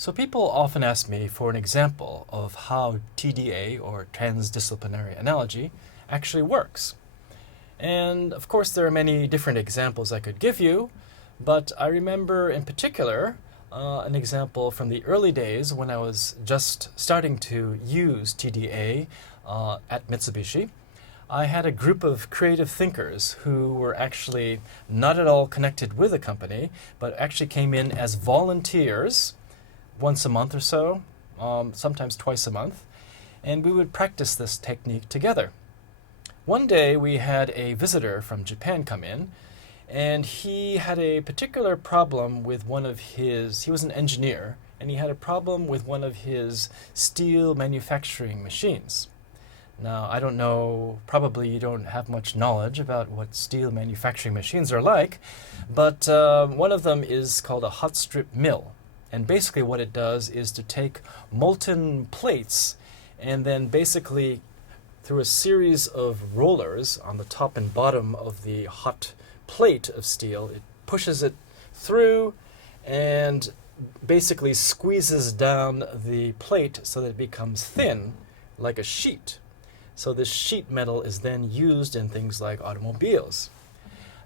So people often ask me for an example of how TDA, or transdisciplinary analogy, actually works. And of course there are many different examples I could give you, but I remember in particular an example from the early days when I was just starting to use TDA at Mitsubishi. I had a group of creative thinkers who were actually not at all connected with the company, but actually came in as volunteers once a month or so, sometimes twice a month, and we would practice this technique together. One day we had a visitor from Japan come in, and he had a particular problem with he was an engineer, and he had a problem with one of his steel manufacturing machines. Now, I don't know, probably you don't have much knowledge about what steel manufacturing machines are like, but one of them is called a hot strip mill. And basically what it does is to take molten plates and then basically through a series of rollers on the top and bottom of the hot plate of steel, it pushes it through and basically squeezes down the plate so that it becomes thin like a sheet. So this sheet metal is then used in things like automobiles.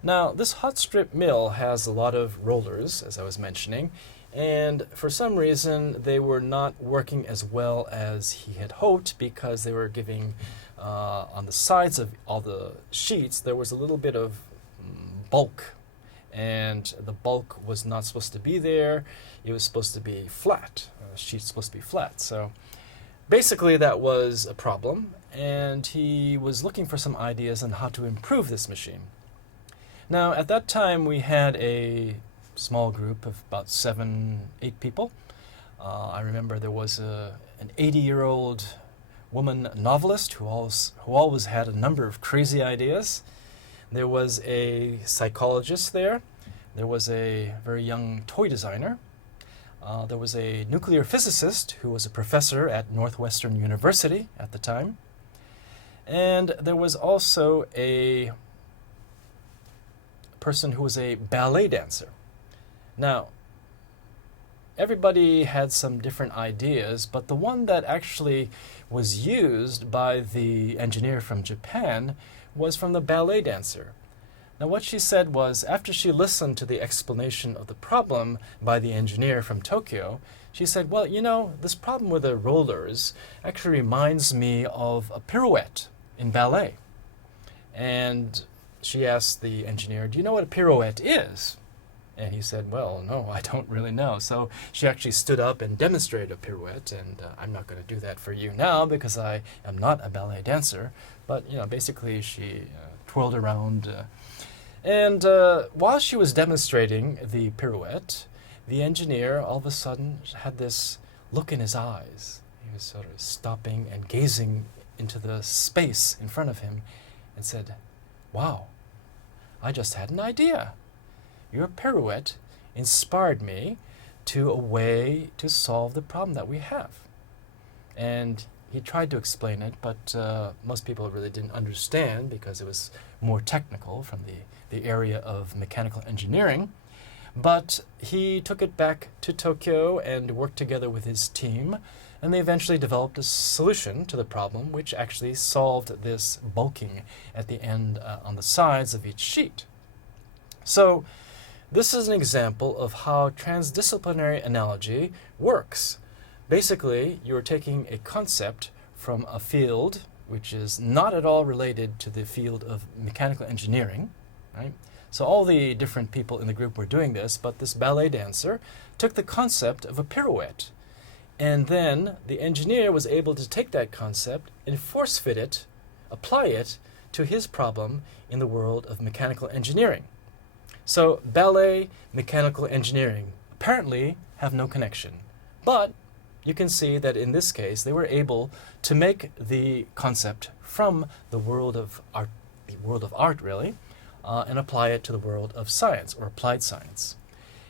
Now, this hot strip mill has a lot of rollers, as I was mentioning, and for some reason they were not working as well as he had hoped because they were giving, on the sides of all the sheets, there was a little bit of bulk, and the bulk was not supposed to be there. It was supposed to be flat. The sheet's supposed to be flat. So basically that was a problem, and he was looking for some ideas on how to improve this machine. Now, at that time we had a small group of about 7, 8 people. I remember there was an 80-year-old woman novelist who always had a number of crazy ideas. There was a psychologist there. There was a very young toy designer. There was a nuclear physicist who was a professor at Northwestern University at the time. And there was also a person who was a ballet dancer. Now, everybody had some different ideas, but the one that actually was used by the engineer from Japan was from the ballet dancer. Now, what she said was, after she listened to the explanation of the problem by the engineer from Tokyo, she said, well, you know, this problem with the rollers actually reminds me of a pirouette in ballet. And she asked the engineer, do you know what a pirouette is? And he said, well, no, I don't really know. So she actually stood up and demonstrated a pirouette, and I'm not going to do that for you now because I am not a ballet dancer. But, you know, basically she twirled around. And while she was demonstrating the pirouette, the engineer all of a sudden had this look in his eyes. He was sort of stopping and gazing into the space in front of him and said, wow, I just had an idea. Your pirouette inspired me to a way to solve the problem that we have. And he tried to explain it, but most people really didn't understand because it was more technical from the area of mechanical engineering. But he took it back to Tokyo and worked together with his team, and they eventually developed a solution to the problem, which actually solved this bulking at the end on the sides of each sheet. So this is an example of how transdisciplinary analogy works. Basically, you're taking a concept from a field which is not at all related to the field of mechanical engineering, right? So all the different people in the group were doing this, but this ballet dancer took the concept of a pirouette, and then the engineer was able to take that concept and force fit it, apply it to his problem in the world of mechanical engineering. So ballet, mechanical engineering apparently have no connection, but you can see that in this case they were able to make the concept from the world of art really, and apply it to the world of science or applied science.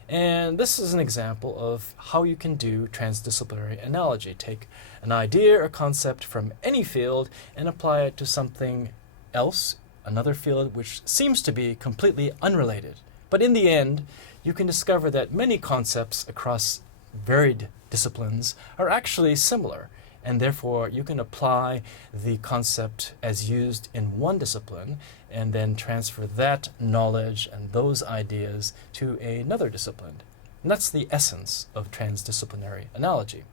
And this is an example of how you can do transdisciplinary analogy. Take an idea or concept from any field and apply it to something else, another field which seems to be completely unrelated. But in the end, you can discover that many concepts across varied disciplines are actually similar, and therefore you can apply the concept as used in one discipline and then transfer that knowledge and those ideas to another discipline. And that's the essence of transdisciplinary analogy.